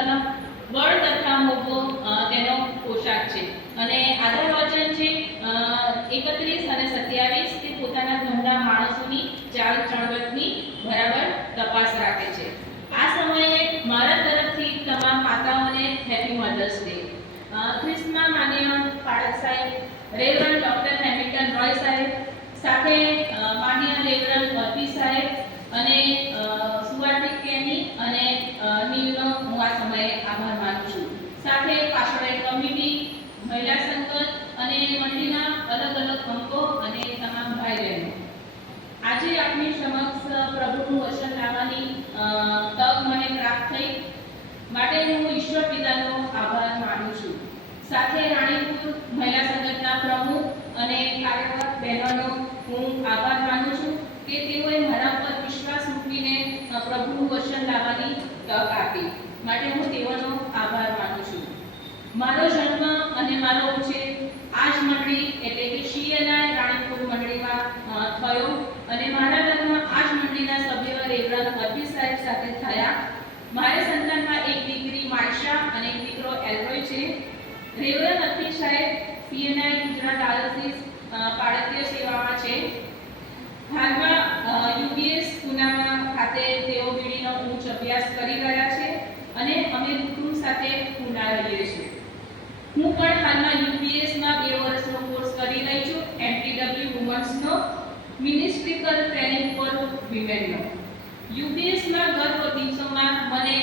કલમ બળ તથા મોભો તેનો પોશાક છે અને આધાર વચન છે 31 અને 27 તે પોતાના ઘરના માણસોની ચાલ ચળવળની બરાબર તપાસ રાખે છે। આ સમયે મારા તરફથી તમામ માતાઓને હેપી મધર્સ ડે। ખ્રિસ્તમાં માન્ય પાળક સાહેબ, રેવરન્ડ ડોક્ટર હેમિલ્ટન રોય સાહેબ, સાથે માન્ય રેવરન્ડ અર્પી સાહેબ અને સુવાર્તિક કેની અને નીલનો હું આ સમયે આભાર માનું છું। સાથે પાછળ કમિટી, મહિલા સંગઠન અને મંડળીના અલગ અલગ અંકો અને તમામ ભાઈ બહેનો, આજે આપની સમક્ષ પ્રભુનું વચન લાવવાની તક મને પ્રાપ્ત થઈ માટે હું ઈશ્વર પિતાનો આભાર માનું છું। સાથે રાણીપુર મહિલા સંગઠનના પ્રમુખ અને કાર્યરત બહેનોનો હું આભાર માનું છું કે તેઓએ મારા પર વિશ્વાસ મૂકીને પ્રભુનું વચન લાવવાની તક આપી માટે હું તેઓનો આભાર માનું છું। મારો જન્મ અને મારો ઉછેર આ જ મંડળી એટલે કે CNI રાણીપુર મંડળીમાં થયો અને મારા લગ્ન આ જ મંડળીના સભ્ય રેવરન્ડ અર્પી સાહેબ સાથે થયા। મારા સંતાનમાં એક દીકરી માયશા અને એક દીકરો એલ્રોય છે। રેવરન્ડ અર્પી સાહેબ CNI ગુજરાત ડાયાલિસિસ પાળકીય સેવામાં છે। હાલમાં UBS પુના ખાતે તેઓ બીડીનો ઉચ્ચ અભ્યાસ કરી રહ્યા છે અને અમે કુટુંબ સાથે પુના રહીએ છીએ। હું પણ હાલમાં UBS માં 2 વર્ષનો કોર્સ કરી રહી છું, MTW વુમન્સનો મિનિસ્ટ્રીકલ ટ્રેનિંગ ફોર વિમેનનો। UBS માં ગત દિવસોમાં મને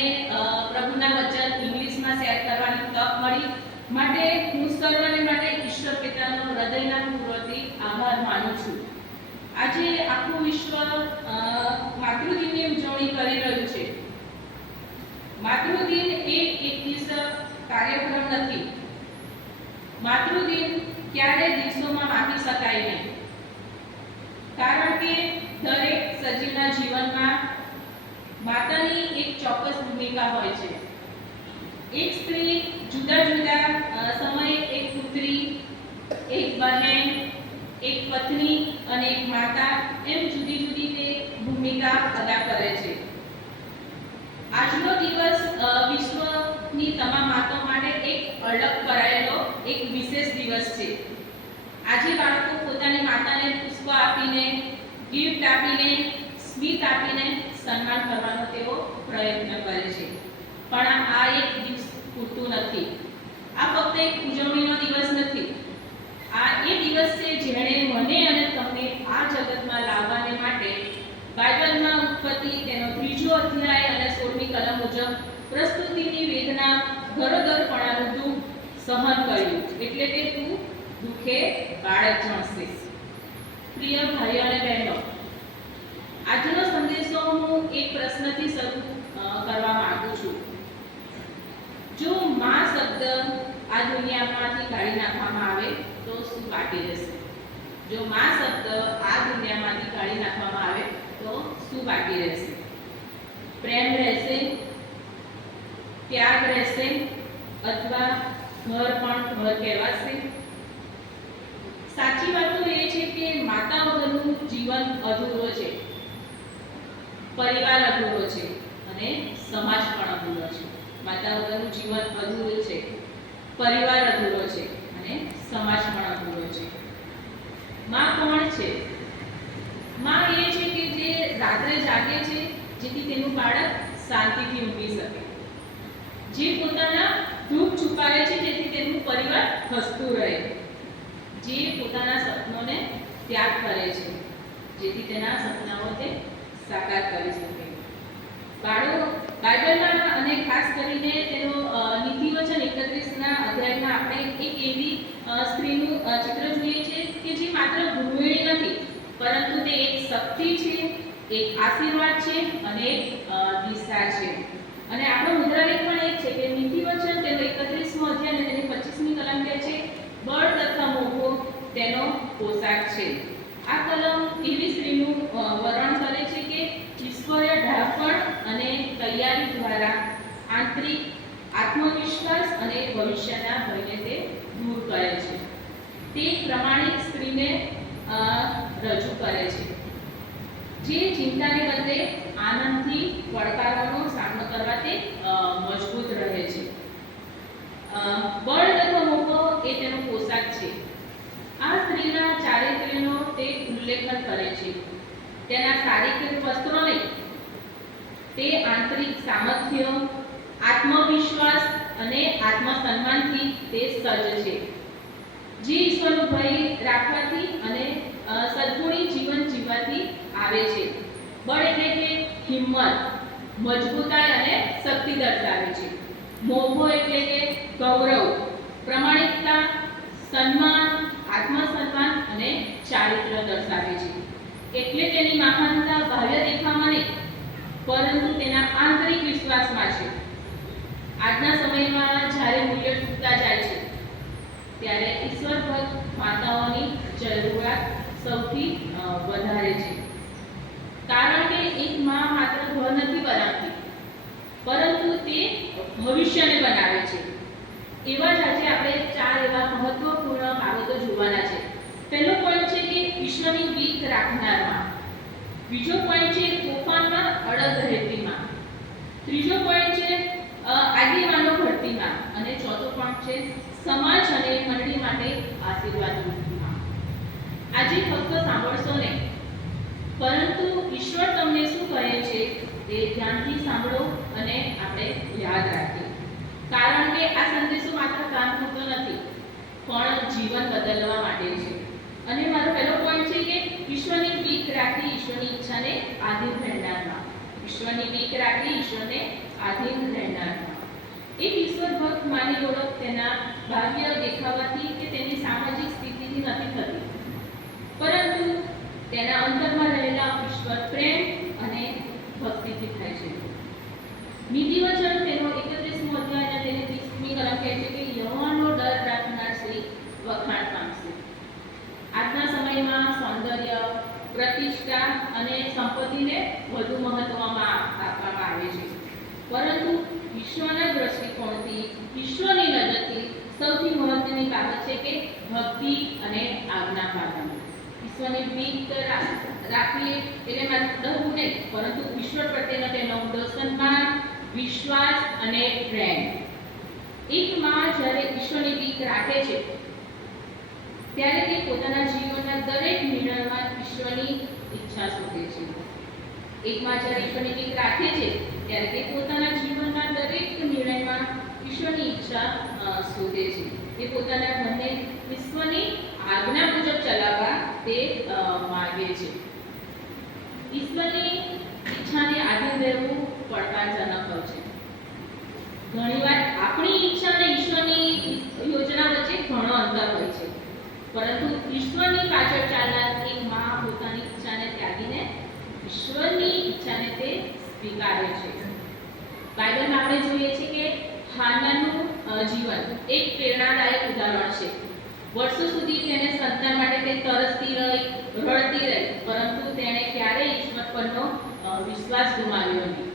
પ્રભુના વચન ઇંગ્લિશમાં શેર કરવાની તક મળી માટે હું સર્વને માટે ઈશ્વર પિતાનો હૃદયના પૂર્વથી આભાર માનું છું। આજે આખું વિશ્વ માતૃદિનની ઉજવણી કરી રહ્યું છે। માતૃદિન એ એક દિવસ કાર્યક્રમ નથી। માતૃદિન ક્યારે દિવસોમાં માપી શકાય નહીં, કારણ કે દરેક સજીવના જીવનમાં માતાની એક ચોક્કસ ભૂમિકા હોય છે। એક સ્ત્રી જુદા જુદા સમયે એક પુત્રી, એક બહેન, એક પત્ની અને એક માતા એમ જુદી જુદી તે ભૂમિકા અદા કરે છે। આજનો દિવસ વિશ્વની તમામ માતાઓ માટે એક અલગ કરાયેલો એક વિશેષ દિવસ છે। આજે બાળકો પોતાની માતાને પુષ્પ આપીને, ગિફ્ટ આપીને, સ્મિત આપીને સન્માન કરવાનો તેઓ પ્રયત્ન કરે છે, પણ આ એક દિવસ પૂરતું નથી। આ ફક્ત એક ઉજવણીનો દિવસ નથી, આ એ દિવસ છે જેણે મને અને તમને આ જગતમાં લાવવાને માટે બાઇબલમાં ઉત્પત્તિ તેનો 3જો અધ્યાય અને 16મી કલમ મુજબ પ્રસ્તુતિની વેદના ઘરોઘરપણાનું દુઃખ સહન કર્યું, એટલે કે તું દુઃખે બાળક જણશે। પ્રિય ભાઈઓ અને બહેનો, આજનો સંદેશો હું એક પ્રશ્નથી શરૂ કરવા માંગુ છું। જો માં શબ્દ આ દુનિયામાંથી કાઢી નાખવામાં આવે તો શું બાકી રહેશે? જો માં શબ્દ આ દુનિયામાંથી કાઢી નાખવામાં આવે તો શું બાકી રહેશે? પ્રેમ રહેશે, ત્યાગ રહેશે, અથવા ઘર પણ ઘર કહેવાશે? સાચી વાત તો એ છે કે માતા વગરનું જીવન અધૂરો છે, પરિવાર અધૂરો છે અને સમાજ પણ અધૂરો છે। માતા વગરનું જીવન અધૂરું છે, પરિવાર અધૂરો છે અને સમાજ પણ અધૂરો છે। માં કોણ છે? માં એ છે કે જે રાત્રે જાગે છે જેથી તેનું બાળક શાંતિથી ઊંઘી શકે, જે પોતાના દુઃખ છુપાવે છે જેથી તેનું પરિવાર હસતું રહે, જે પોતાના સપનોને ત્યાગ કરે છે જેથી તેના સપનાઓ તે સાકાર કરી શકે। બાઇબલમાં અને ખાસ કરીને તેનો નીતિવચન 31ના અધ્યાયમાં આપણે એક એવી સ્ત્રીનું ચિત્ર જોઈએ છે કે જે માત્ર ગૃહિણી નથી, પરંતુ તે એક શક્તિ છે, એક આશીર્વાદ છે અને એક દિશા છે। અને આપણો મુદ્રાલેખ પણ એક છે કે નીતિવચન તેનો 31મો અધ્યાય અને તેની 25મી કલમ કહે છે બળ તથા મોભો તેનો પોશાક છે। આ કલમ એવી સ્ત્રીનું વર્ણન કરે છે કે ઈશ્વરીય ઢાળપણ અને તૈયારી દ્વારા આંતરિક આત્મવિશ્વાસ અને ભવિષ્યના ભયને તે દૂર કરે છે। તે પ્રમાણિક સ્ત્રીને રજૂ કરે છે। જે ચિંતાને બદલે આનંદથી પડકારોનો સામનો કરવા તે મજબૂત રહે છે. બળ તથા મોભો એ તેનો પોશાક છે. આ સ્ત્રીના ચારિત્ર્યનો તે ઉલ્લેખન કરે છે. તેના શારીરિક વસ્ત્રો નહીં, તે આંતરિક સામર્થ્ય, આત્મવિશ્વાસ અને આત્મસન્માનથી તે સજ્જ છે, જે ઈશ્વરનો ભય રાખવાથી અને સદગુણી જીવન જીવવાથી આવે છે. બળ એટલે કે હિંમત, મજબૂતાઈ અને શક્તિ દર્શાવે છે. મોભો એટલે કે ગૌરવ, પ્રમાણિકતા, સન્માન, આત્મસન્માન અને ચારિત્ર્ય દર્શાવે છે. એટલે તેની મહાનતા બાહ્ય દેખાવમાં નહીં, પરંતુ તેના આંતરિક વિશ્વાસમાં છે. આજના સમયમાં જ્યારે મૂલ્ય તૂટતા જાય છે, ત્યારે ઈશ્વર ભક્ત માતાઓની જરૂરિયાત સૌથી વધારે છે. કારણ કે એક માં માત્ર ઘર નથી બનાવતી, પરંતુ તે ભવિષ્યને બનાવે છે. એવા જ આજે આપણે 4 એવા મહત્વપૂર્ણ બાબતો જોવાના છે. પહેલો પોઈન્ટ છે કે ઈશ્વરની બીક રાખનારમાં. બીજો પોઈન્ટ છે તોફાનમાં અડગ રહેતીમાં. ત્રીજો પોઈન્ટ છે આગેવાનો ભરતીમાં. અને ચોથો પોઈન્ટ છે સમાજ અને મંડળી માટે આશીર્વાદ રૂપમાં. આજે ફક્ત સાંભળશો નહીં, પરંતુ ઈશ્વર તમને શું કહે છે તે ધ્યાનથી સાંભળો અને આપણે યાદ રાખીએ. કારણ કે આ સંદેશો માત્ર કાન પૂરતો નથી, પણ જીવન બદલવા માટે છે. અને મારો પહેલો પોઈન્ટ છે કે ઈશ્વરની બીક રાખી ઈશ્વરની ઈચ્છાને આધીન રહેનારમાં. ઈશ્વરની બીક રાખી ઈશ્વરને આધીન રહેનારમાં. એક ઈશ્વર ભક્ત માની ઓળખ તેના બાહ્ય દેખાવાથી કે તેની સામાજિક સ્થિતિથી નથી થતી, પરંતુ તેના અંતરમાં રહેલા ઈશ્વર પ્રેમ અને ભક્તિથી થાય છે. નીતિવચન તેનો 31મો અધ્યાય અને તેની 30મી કલમ કહે છે કે યહોવાનો ડર રાખનાર સ્ત્રી વખાણ પામશે. આજના સમયમાં સૌંદર્ય, પ્રતિષ્ઠા અને સંપત્તિને વધુ મહત્વમાં આપવામાં આવે છે, પરંતુ ઈશ્વરના દૃષ્ટિકોણથી, ઈશ્વરની નજરથી સૌથી મહત્વની બાબત છે કે ભક્તિ અને આજ્ઞા પાલન. ઈશ્વરની બીક રાખવી એટલે માત્ર ડરવું નહીં, પરંતુ ઈશ્વર પ્રત્યેનો તેનો ઊંડો સન્માન, વિશ્વાસ અને પ્રેમ. એક માં જ્યારે ઈશ્વરની બીક રાખે છે, ત્યારે તે પોતાના જીવનના દરેક નિર્ણયમાં ઈશ્વરની ઈચ્છા શોધે છે. એક માં જ્યારે ઈશ્વરની બીક રાખે છે, ત્યારે તે પોતાના જીવનના દરેક નિર્ણયમાં ઈશ્વરની ઈચ્છા શોધે છે. તે પોતાના ઘરને ઈશ્વરની આજ્ઞા મુજબ ચલાવવા તે માગે છે. ઈશ્વરની ઈચ્છાને આધીન રહેવું પડકારજનક હોય છે. ઘણીવાર આપણી ઈચ્છા અને ઈશ્વરની યોજના વચ્ચે ઘણો અંતર હોય છે, પરંતુ ઈશ્વરની પાછળ ચાલનાર એક માં પોતાની ઈચ્છાને ત્યાગીને ઈશ્વરની ઈચ્છાને તે સ્વીકારે છે. બાઇબલમાં આપણે જોઈએ છીએ કે હાન્નાનું જીવન એક પ્રેરણાદાયક ઉદાહરણ છે. વર્ષો સુધી તેને સંતાન માટે તે તરસતી રહી, રડતી રહી, પરંતુ તેણે ક્યારેય ઈશ્વર પરનો વિશ્વાસ ગુમાવ્યો નહીં.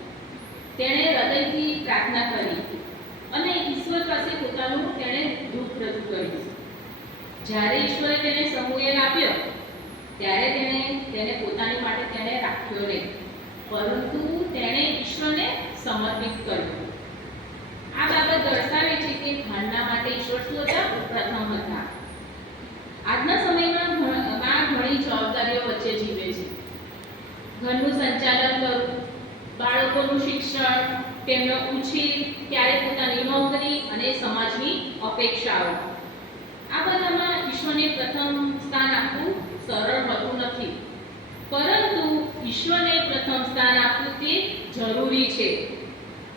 તેણે હૃદયથી પ્રાર્થના કરી અને ઈશ્વર પાસે પોતાનું તેણે દુઃખ રજૂ કર્યું. જ્યારે ઈશ્વરે તેને સમુએલ આપ્યો, ત્યારે તેને પોતાની માટે તેણે રાખ્યો નહીં, પરંતુ તેણે ઈશ્વરને સમર્પિત કર્યું. આ બાબત દર્શાવે છે કે હાન્ના માટે ઈશ્વર શું હતા? પ્રથમ હતા. આજના સમયમાં ઘણી જવાબદારીઓ વચ્ચે જીવે છે. ઘરનું સંચાલન કરવું, બાળકોનું શિક્ષણ, તેમનો ઉછેર, ક્યારે પોતાની નોકરી અને સમાજની અપેક્ષાઓ. આ બધામાં ઈશ્વરને પ્રથમ સ્થાન આપવું સરળ હોતું નથી, પરંતુ ઈશ્વરને પ્રથમ સ્થાન આપવું તે જરૂરી છે.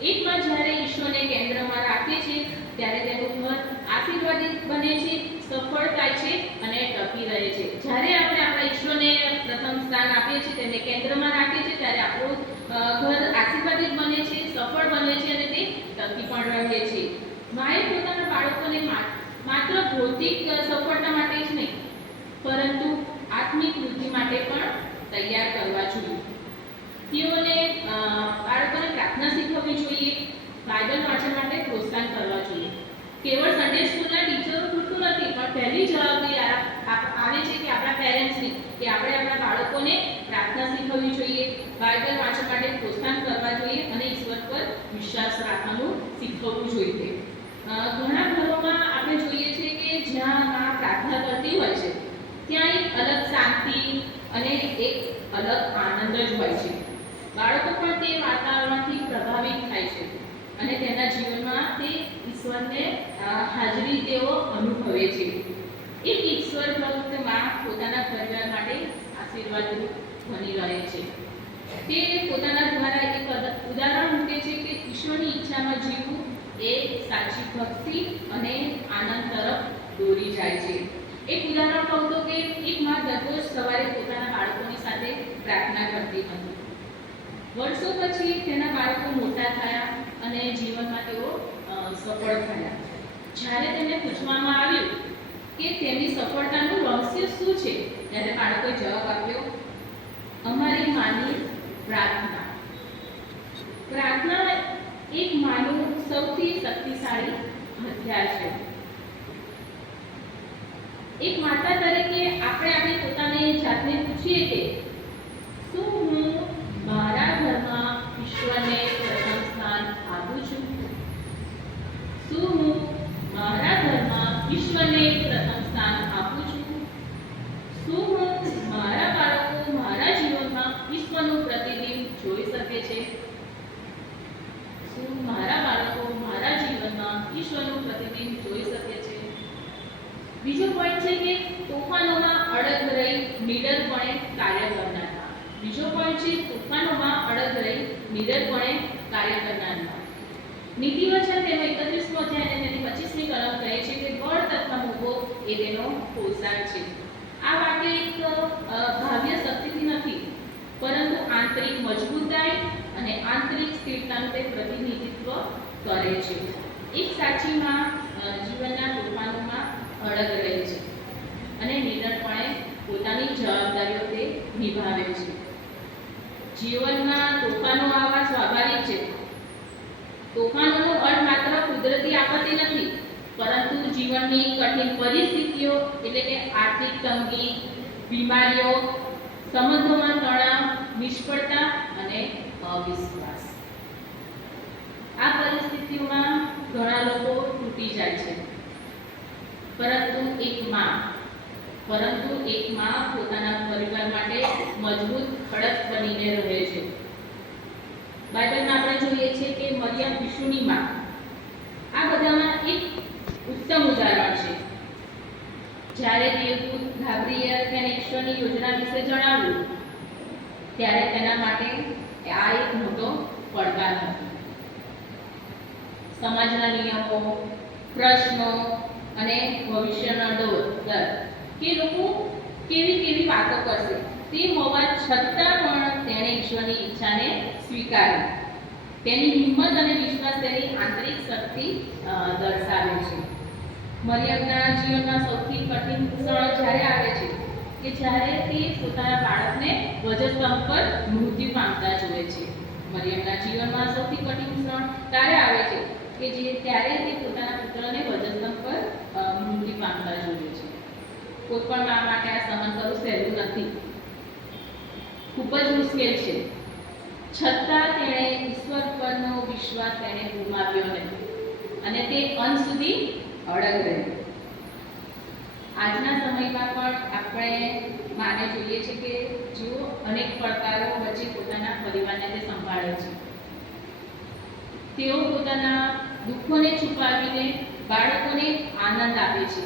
એકમાં જ્યારે ઈશ્વરને કેન્દ્રમાં રાખે છે, ત્યારે તેનું ઘર આશીર્વાદિત બને છે, સફળ થાય છે અને ટકી રહે છે. જ્યારે આપણે આપણા ઈશ્વરને પ્રથમ સ્થાન આપીએ છીએ, તેને કેન્દ્રમાં રાખીએ છીએ, ત્યારે આપણું ઘર આશીર્વાદિત બને છે, સફળ બને છે અને તે ટકી પણ રહે છે. માએ પોતાના બાળકોને માત્ર ભૌતિક સફળતા માટે જ નહીં, પરંતુ આત્મિક વૃદ્ધિ માટે પણ તૈયાર કરવા જોઈએ. તેઓને બાળકોને પ્રાર્થના શીખવવી જોઈએ, બાઇબલ વાંચન માટે પ્રોત્સાહન કરવા જોઈએ. કેવળ સન્ડે સ્કૂલના ટીચરો પૂરતું નથી, પણ પહેલી જવાબદારી આવે છે કે આપણા પેરેન્ટ્સની, કે આપણે આપણા બાળકોને પ્રાર્થના શીખવવી જોઈએ, બાઇબલ વાંચવા માટે પ્રોત્સાહન કરવા જોઈએ અને ઈશ્વર પર વિશ્વાસ રાખવાનું શીખવવું જોઈએ. ઘણા ઘરોમાં આપણે જોઈએ છીએ કે જ્યાં માં પ્રાર્થના કરતી હોય છે ત્યાં એક અલગ શાંતિ અને એક અલગ આનંદ જ હોય છે. બાળકો પણ તે વાતાવરણથી પ્રભાવિત થાય છે અને તેના જીવનમાં તે ઈશ્વરને હાજરી તેઓ અનુભવે છે. એક ઈશ્વર ભક્ત માં પોતાના પરિવાર માટે આશીર્વાદરૂપ બની રહે છે. તે પોતાના દ્વારા એક ઉદાહરણ મૂકે છે કે ઈશ્વરની ઈચ્છામાં જીવવું એ સાચી ભક્તિ અને આનંદ તરફ દોરી જાય છે. એક ઉદાહરણ કહું તો કે એક માં દરરોજ સવારે પોતાના બાળકોની સાથે પ્રાર્થના કરતી હતી. વર્ષો પછી તેના બાળકો મોટા થયા અને જીવનમાં તેઓ સફળ થયા. જ્યારે તેને પૂછવામાં આવ્યું કે તેમની સફળતાનું રહસ્ય શું છે, ત્યારે બાળકોએ જવાબ આપ્યો, અમારી માની પ્રાર્થના. પ્રાર્થના એક માનું સૌથી શક્તિશાળી હથિયાર છે. એક માતા તરીકે આપણે આપણી પોતાને જાતને પૂછીએ કે શું હું મારા ઘરમાં ઈશ્વરને પ્રથમ સ્થાન આપું છું? શું હું મારા ઘરમાં ઈશ્વરને પ્રથમ સ્થાન આપું છું? શું હું મારા બાળકો મારા જીવનમાં ઈશ્વરનું પ્રતિબિંબ જોઈ શકે છે? શું મારા બાળકો મારા જીવનમાં ઈશ્વરનું પ્રતિબિંબ જોઈ શકે છે? બીજો પોઈન્ટ છે કે તોફાનોમાં અડગ રહી નિડરપણે કાર્ય કરનારા. બીજો પોઈન્ટ છે તોફાનોમાં અડગ રહી નિડરપણે કાર્ય કરનારા. નીતિવચન તેનો 31મો અધ્યાય અને તેની 25મી કલમ કહે છે કે બળ તથા મોભો એ તેનો પોશાક છે. આ વાક્ય એક બાહ્ય શક્તિથી નથી, પરંતુ આંતરિક મજબૂતાઈ અને આંતરિક સ્થિરતાનું તે પ્રતિનિધિત્વ કરે છે. એક સાચી માં જીવનના તોફાનોમાં અડગ રહે છે અને નિડરપણે પોતાની જવાબદારીઓ તે નિભાવે છે. જીવનમાં તોફાનો આવવા સ્વાભાવિક છે. તોફાનોનો અર્થ માત્ર કુદરતી આપત્તિ નથી, પરંતુ જીવનની કઠિન પરિસ્થિતિઓ એટલે કે આર્થિક તંગી, બીમારીઓ, સંબંધોમાં તણાવ, નિષ્ફળતા અને અવિશ્વાસ. આ પરિસ્થિતિઓમાં ઘણા લોકો તૂટી જાય છે, પરંતુ એક માં પોતાના પરિવાર માટે મજબૂત ખડક બનીને રહે છે. બાઇબલમાં આપણે જોઈએ છીએ કે મરિયમ ઈસુની માં આ બધામાં એક ઉત્તમ ઉદાહરણ છે. જ્યારે દેવદૂત ગાબ્રિએલ તેને ઈશ્વરની યોજના વિશે જણાવ્યું ત્યારે તેના માટે આ એક મોટો પડકાર હતો. સમાજના નિયમો, પ્રશ્નો અને ભવિષ્યનો ડર કે લોકો કેવી વાતો કરશે તે હોવા છતાં પણ તેણે ઈશ્વરની ઈચ્છાને સ્વીકારી. તેની હિંમત અને વિશ્વાસ તેની આંતરિક શક્તિ દર્શાવે છે. મરિયમના જીવનમાં સૌથી કઠિન ક્ષણ જ્યારે આવે છે કે જ્યારે તે પોતાના બાળકને ધ્વજસ્તંભ પર મૃત્યુ પામતા જુએ છે. મરિયમના જીવનમાં સૌથી કઠિન ક્ષણ ત્યારે આવે છે કે ત્યારે તે પોતાના પુત્રને ધ્વજસ્તંભ પર મૃત્યુ પામતા જુએ છે. કોઈ પણ મા માટે આ સહન કરવું સહેલું નથી, ખૂબ જ મુશ્કેલ છે. છતાં તેણે ઈશ્વર પરનો વિશ્વાસ તેણે ગુમાવ્યો નહીં અને તે અંત સુધી અડગ રહી. આજના સમયમાં પણ આપણે માને જોઈએ છે કે જેઓ અનેક પડકારો વચ્ચે પોતાના પરિવારને તે સંભાળે છે. તેઓ પોતાના દુઃખોને છુપાવીને બાળકોને આનંદ આપે છે.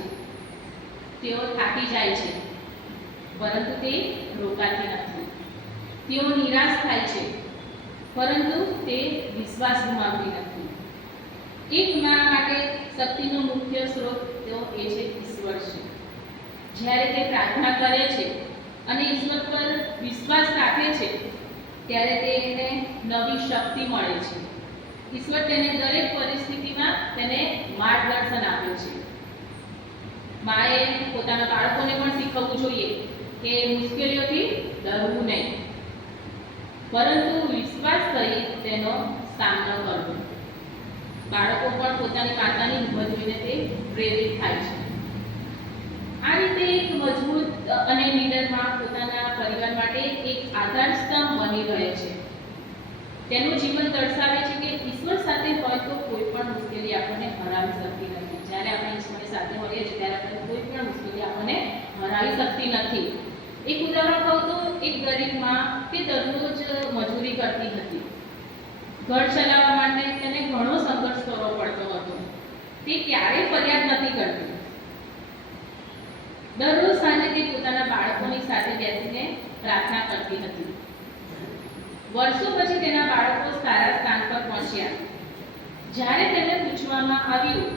તેઓ થાકી જાય છે, પરંતુ તે રોકાતી નથી. તેઓ નિરાશ થાય છે, પરંતુ તે વિશ્વાસ ગુમાવતી નથી. એક મા માટે શક્તિનો મુખ્ય સ્ત્રોત એ છે ઈશ્વર છે. જ્યારે તે પ્રાર્થના કરે છે અને ઈશ્વર પર વિશ્વાસ રાખે છે ત્યારે તેને નવી શક્તિ મળે છે. ઈશ્વર તેને દરેક પરિસ્થિતિમાં તેને માર્ગદર્શન આપે છે. માએ પોતાના બાળકોને પણ શીખવવું જોઈએ કે મુશ્કેલીઓથી ડરવું નહીં, પરંતુ વિશ્વાસ કરી તેનો સામનો કરવો. બાળકો પણ પોતાની માતાની હિંમત જોઈને તે પ્રેરિત થાય છે. આ રીતે એક મજબૂત અને નીડર માં પોતાના પરિવાર માટે એક આધાર સ્તંભ બની મળી રહે છે. તેનું જીવન દર્શાવે છે કે ઈશ્વર સાથે હોય તો કોઈ પણ મુશ્કેલી આપણને હરાવી શકતી નથી. જ્યારે આપણે ઈશ્વરની સાથે હોઈએ છીએ ત્યારે આપણે કોઈ પણ મુશ્કેલી આપણને હરાવી શકતી નથી. એક ઉદાહરણ કહું તો એક ગરીબ માં તે દરરોજ મજૂરી કરતી હતી. ઘર ચલાવવા માટે તેને ઘણો સંઘર્ષ કરવો પડતો હતો. તે ક્યારેય ફરિયાદ નથી કરતી. દરરોજ સાંજે તે પોતાના બાળકોની સાથે બેસીને પ્રાર્થના કરતી હતી. વર્ષો પછી તેના બાળકો સારા સ્થાન પર પહોંચ્યા. જ્યારે તેમને પૂછવામાં આવ્યું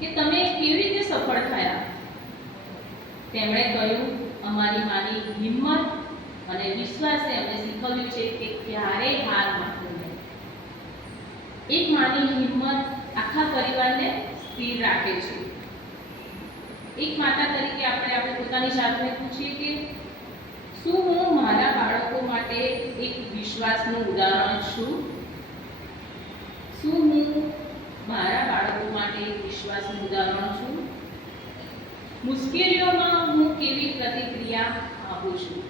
કે તમે કેવી રીતે સફળ થયા, તેમણે કહ્યું, અમારી માની હિંમત અને વિશ્વાસે અમને શીખવ્યું છે કે ક્યારેય હાર માનવી નહીં. એક માની હિંમત આખા પરિવારને સ્થિર રાખે છે. એક માતા તરીકે આપણે પોતાની જાતને પૂછીએ કે શું હું મારા બાળકો માટે એક વિશ્વાસનું ઉદાહરણ છું? શું હું મારા બાળકો માટે એક વિશ્વાસનું ઉદાહરણ છું? મુશ્કેલીઓમાં હું કેવી પ્રતિક્રિયા આપું છું?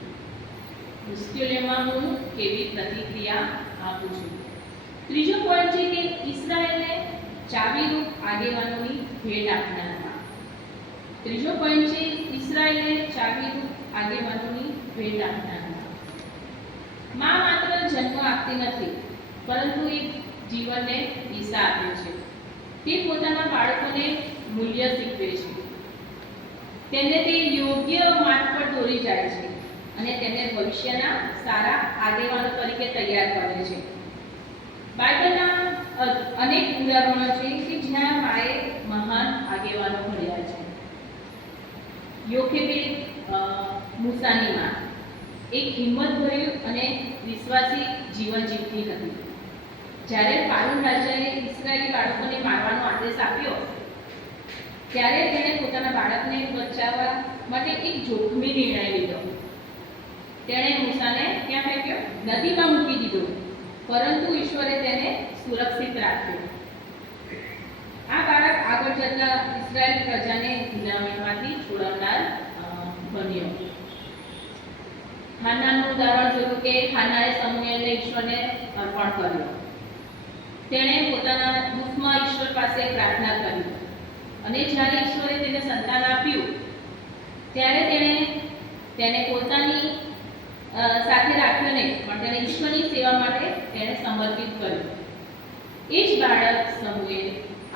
મુશ્કેલીઓમાં હું કેવી પ્રતિક્રિયા આપું છું? ત્રીજો પોઈન્ટ છે કે ઇઝરાયલને ચાવીરૂપ આગેવાનોની ભેટ આપનારા. ત્રીજો પોઈન્ટ છે ઇઝરાયલને ચાવીરૂપ આગેવાનોની ભેટ આપનારા. માં માત્ર જન્મ આપતી નથી, પરંતુ એક જીવનને દિશા આપે છે. તે પોતાના બાળકોને મૂલ્ય શીખવે છે. તેમને તે યોગ્ય માર્ગ પર દોરી જાય છે અને તેમને ભવિષ્યના સારા આગેવાનો તરીકે તૈયાર કરે છે. બાઇબલના અનેક ઉદાહરણો છે કે જ્યાં માએ મહાન આગેવાનો ઘડ્યા છે. યોખેબેદ મૂસાની માં એક હિંમતભર્યું અને વિશ્વાસી જીવન જીવતી હતી. જ્યારે ફારૂન રાજાએ ઇસ્રાયેલી બાળકોને મારવાનો આદેશ આપ્યો, ત્યારે તેણે પોતાના બાળકને બચાવવા માટે એક જોખમી નિર્ણય લીધો. તેણે મૂસાને ક્યાં ફેંક્યો? નદીમાં મૂકી દીધો, પરંતુ ઈશ્વરે તેને સુરક્ષિત રાખ્યો. આ બાળક આગળ જતા ઇસ્રાયેલ પ્રજાને ગુલામીમાંથી છોડાવનાર બન્યો. હાન્નાનું ઉદાહરણ જોયું કે હાન્નાએ સમુએલને ઈશ્વરને અર્પણ કર્યો. તેણે પોતાના દુઃખમાં ઈશ્વર પાસે પ્રાર્થના કરી અને જ્યારે ઈશ્વરે તેને સંતાન આપ્યું, ત્યારે તેને પોતાની સાથે રાખ્યો નહીં, પણ તેણે ઈશ્વરની સેવા માટે તેને સમર્પિત કર્યું. એ જ બાળક સમુએલ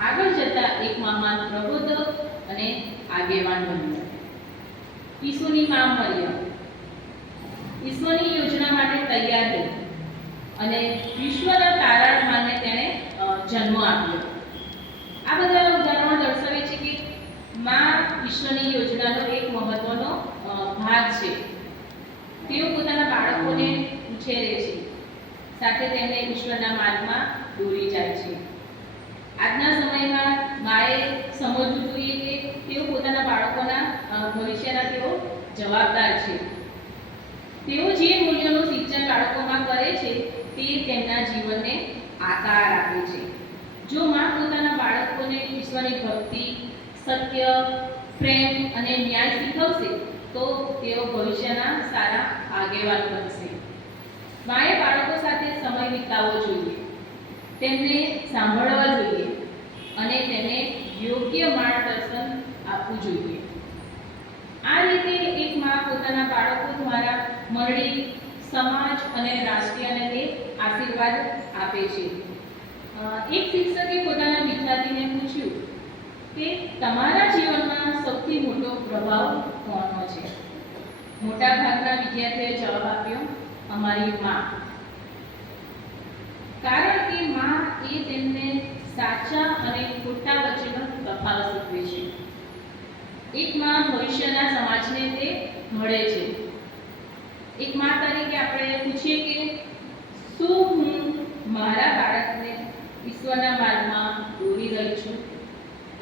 આગળ જતા એક મહાન પ્રબોધક અને આગેવાન બન્યો. ઈસુની માં મરિયમ ઈશ્વરની યોજના માટે તૈયાર થઈ અને વિશ્વના તારણહારને તેણે જન્મ આપ્યો. આ બધા ઉદાહરણો દર્શાવે છે કે માં ઈશ્વરની યોજનાનો એક મહત્વનો ભાગ છે. તેઓ પોતાના બાળકોને ઉછેરે છે, સાથે તેમને ઈશ્વરના માર્ગમાં દોરી જાય છે. આજના સમયમાં માએ સમજવું જોઈએ કે તેઓ પોતાના બાળકોના ભવિષ્યના તેઓ જવાબદાર છે. તેઓ જે મૂલ્યોનું સિંચન બાળકોમાં કરે છે તે તેમના જીવનને આકાર આપે છે. જો માં પોતાના બાળકોને ઈશ્વરની ભક્તિ, સત્ય, પ્રેમ અને ન્યાય શીખવશે તો તેઓ ભવિષ્યના સારા આગેવાન બનશે. માએ બાળકો સાથે સમય વિતાવવો જોઈએ, તેમને સાંભળવા જોઈએ અને તેને યોગ્ય માર્ગદર્શન આપવું જોઈએ. આ રીતે એક માં પોતાના બાળકો દ્વારા મંડળી, સમાજ અને રાષ્ટ્રીયને તે આશીર્વાદ આપે છે. એક શિક્ષકે પોતાના વિદ્યાર્થીને પૂછ્યું કે તમારા જીવનમાં સૌથી મોટો પ્રભાવ કોનો છે? મોટા ભાગના વિદ્યાર્થીઓએ જવાબ આપ્યો, અમારી માં. કારણ કે માં એ તેમને સાચા અને ખોટા વચ્ચેનો તફાવત શીખવે છે. એક માં ભવિષ્યના સમાજને તે ઘડે છે. એક માં તરીકે આપણે પૂછીએ કે શું હું મારા બાળકને ઈશ્વરના માર્ગમાં દોરી રહી છું?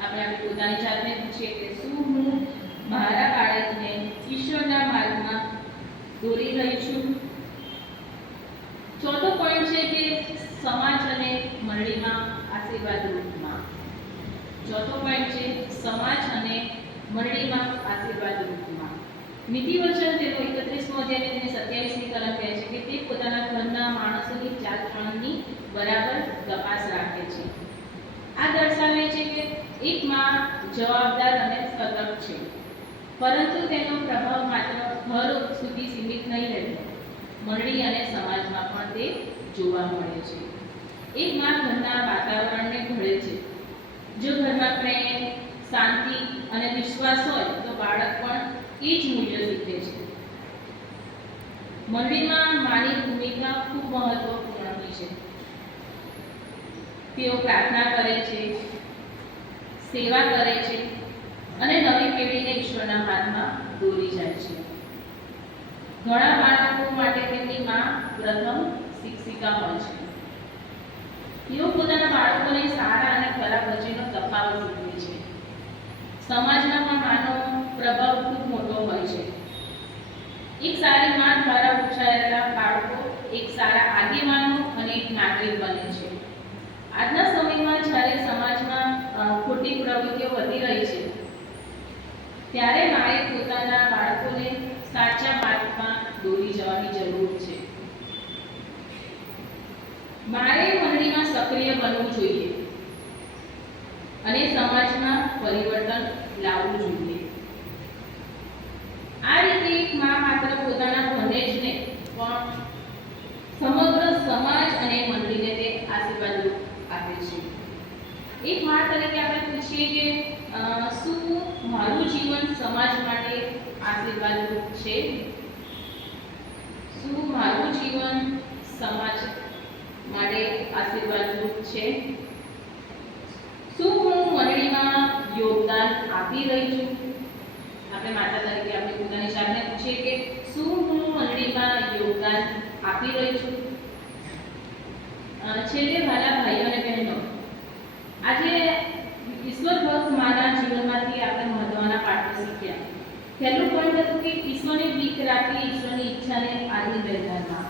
આપણે આપણી પોતાની જાતને પૂછીએ કે શું હું મારા બાળકને ઈશ્વરના માર્ગમાં દોરી રહી છું? ચોથો પોઈન્ટ છે કે સમાજ અને મંડળીમાં આશીર્વાદ રૂપમાં. ચોથો પોઈન્ટ છે સમાજ અને મંડળીમાં આશીર્વાદ રૂપમાં. નીતિ વચન તેનો 31મો અધ્યાય અને 27મી કલમ કહે છે કે તે પોતાના ઘરના એક માં જવાબદાર અને સતર્ક છે, પરંતુ તેનો પ્રભાવ માત્ર ઘર સુધી સીમિત નહીં રહેતો, મંડળી અને સમાજમાં પણ તે જોવા મળે છે. એક માં ઘરના વાતાવરણને ઘડે છે. જો ઘરમાં પ્રેમ, શાંતિ અને વિશ્વાસ હોય તો બાળક પણ એ જ મૂલ્ય શીખે છે. મંડળીમાં માની ભૂમિકા ખૂબ મહત્વપૂર્ણ હોય છે. તેઓ પ્રાર્થના કરે છે, સેવા કરે છે અને નવી પેઢીને ઈશ્વરના હાથમાં દોરી જાય છે. ઘણા બાળકો માટે તેમની માં પ્રથમ શિક્ષિકા હોય છે. તેઓ પોતાના બાળકોને સારા અને ખરાબ વચ્ચેનો તફાવત શીખવે છે. સમાજમાં પણ માનો પ્રભાવ ખૂબ મોટો હોય છે. એક સારી માં દ્વારા ઉછાળેલા બાળકો એક સારા આગેવાનો અને એક નાગરિક બને છે. આજના સમયમાં જ્યારે સમાજમાં ખોટી પ્રવૃત્તિઓ વધી રહી છે, ત્યારે માએ પોતાના બાળકોને સાચા માર્ગમાં દોરી જવાની જરૂર છે. માએ મંડળીમાં સક્રિય બનવું જોઈએ અને સમાજમાં પરિવર્તન લાવવું જોઈએ. આ રીતે એક માં માત્ર પોતાના ઘરને જ નહીં પણ સમગ્ર સમાજ અને મંડળીને તે આશીર્વાદ આપે છે. એક માં તરીકે આપણે પૂછીએ કે શું મારું જીવન સમાજ માટે આશીર્વાદરૂપ છે? શું મારું જીવન સમાજ માટે આશીર્વાદરૂપ છે? શું હું મંડળીમાં યોગદાન આપી રહી છું? આપણે માતા તરીકે આપણે પોતાની જાતને પૂછીએ કે શું હું મંડળીમાં યોગદાન આપી રહી છું? છેલ્લે મારા ભાઈઓ અને બહેનો, આજે ઈશ્વર ભક્ત માના જીવનમાંથી આપણે મહત્વના પાઠો શીખ્યા. પહેલું પોઈન્ટ હતું કે ઈશ્વરની બીક રાખવી ઈશ્વરની ઈચ્છાને આગળ વધારવા.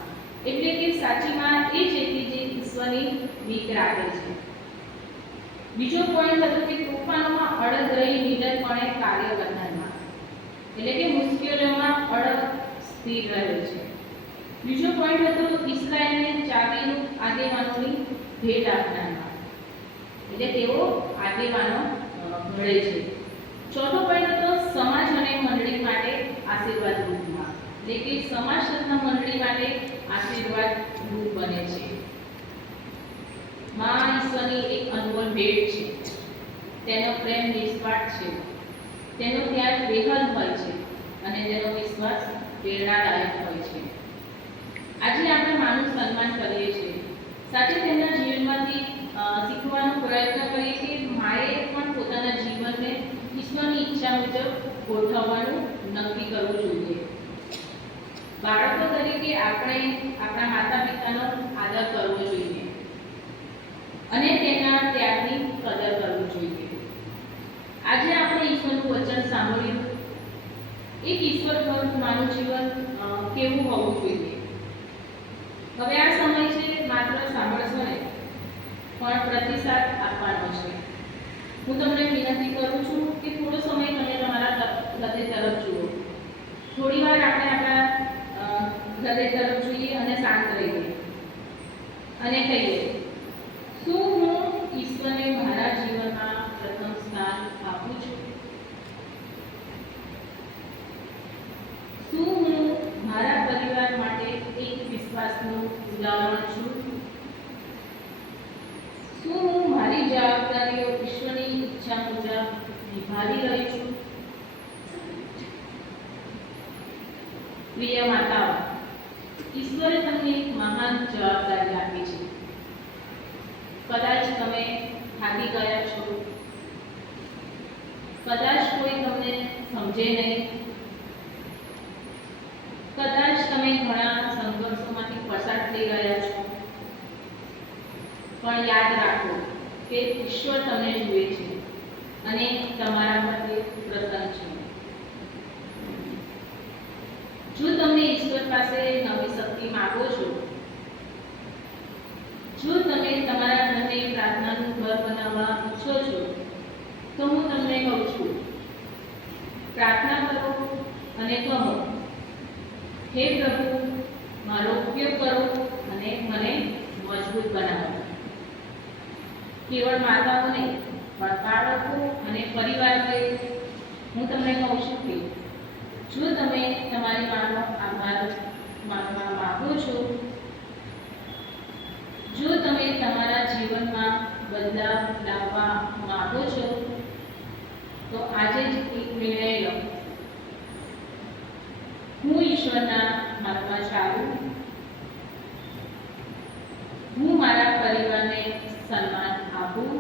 એટલે કે સાચી માં એ છે કે જે ઈશ્વરની બીક રાખે છે. બીજો પોઈન્ટ હતો કે તોફાનોમાં અડગ રહી નિડરપણે કાર્ય કરનારમાં, એટલે કે મુશ્કેલીઓમાં અડગ સ્થિર રહે છે. બીજો પોઈન્ટ હતો ઇઝરાયલને ચાવીનું આગેવાનોની ભેટ આપનારમાં, એટલે તેઓ આગેવાનો ઘડે છે. ચોથો પોઈન્ટ હતો સમાજ અને મંડળી માટે આશીર્વાદ રૂપમાં, એટલે કે સમાજ તથા મંડળી માટે આશીર્વાદ રૂપ બને છે. માં ઈશ્વરની એક અનમોલ ભેટ છે. તેનો પ્રેમ નિસ્વાર્થ છે, તેનો ત્યાગ બેહદ હોય છે અને તેનો વિશ્વાસ પ્રેરણાદાયક હોય છે. આજે આપણે માનું સન્માન કરીએ છીએ, સાથે તેમના જીવનમાંથી શીખવાનો પ્રયત્ન કરીએ કે માએ પણ પોતાના જીવનને ઈશ્વરની ઈચ્છા મુજબ ગોઠવવાનું નક્કી કરવું જોઈએ. બાળકો તરીકે આપણે આપણા માતા પિતાનો આદર કરવો જોઈએ અને તેમના ત્યાગની કદર કરવી જોઈએ. આજે આપણે ઈશ્વરનું વચન સાંભળ્યું. એક ઈશ્વર ભક્ત માનું જીવન કેવું હોવું જોઈએ? હવે આ સમય છે માત્ર સાંભળશો ને, પણ પ્રતિસાદ આપવાનો છે. હું તમને વિનંતી કરું છું કે થોડો સમય તમે તમારા હૃદય તરફ જુઓ. થોડી વાર આપણે આપણા હૃદય તરફ જોઈએ અને શાંત રહીએ અને કહીએ, શું હું ઈશ્વરને મારા જીવનમાં પ્રથમ સ્થાન આપું છું? શું હું મારા પરિવાર માટે એક વિશ્વાસનું ઉદાહરણ છું? શું હું મારી જવાબદારીઓ ઈશ્વરની ઈચ્છા મુજબ નિભાવી રહી છું? પ્રિય માતાઓ, ઈશ્વરે તમને એક મહાન જવાબદારી આપી છે. કદાચ તમે થાકી ગયા છો, કદાચ કોઈ તમને સમજે નહીં, કદાચ તમે ઘણા સંઘર્ષોમાંથી પસાર થઈ રહ્યા છો, પણ યાદ રાખો કે ઈશ્વર તમને જુએ છે અને તમારા માટે પ્રસન્ન છે. જો તમે ઈશ્વર પાસે નવી શક્તિ માંગો છો, જો તમે તમારા ઘરને પ્રાર્થનાનું ઘર બનાવવા ઈચ્છો છો, તો હું તમને કહું છું, પ્રાર્થના કરો અને કહો, હે પ્રભુ, મારો ઉપયોગ કરો અને મને મજબૂત બનાવો. કેવળ માતાઓ નહીં, પણ બાળકો અને પરિવારને હું તમને કહું છું કે જો તમે તમારી માનો આભાર માનવા માંગો છો, જો તમે તમારા જીવનમાં બદલાવ લાવવા માંગો છો, તો આજે જ એક નિર્ણય લો. હું ઈશ્વરના માર્ગમાં ચાલું, હું મારા પરિવારને સન્માન આપું.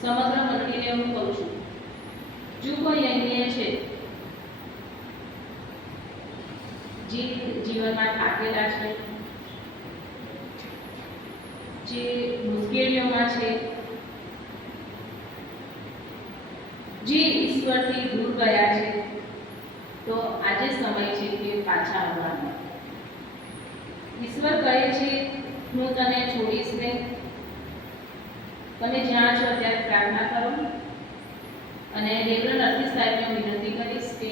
સમગ્ર મંડળીને હું કહું છું, જો કોઈ અહીંયા છે જે જીવનમાં થાકેલા છે, જે મુશ્કેલીઓમાં છે, જે ઈશ્વરથી દૂર ગયા છે, તો આજે સમય છે કે પાછા આવવાનો. ઈશ્વર કહે છે, હું તને છોડીશ નહીં. તમે જ્યાં છો ત્યાં પ્રાર્થના કરો અને રેવરન્ડ અર્થી સાહેબને વિનંતી કરીશ કે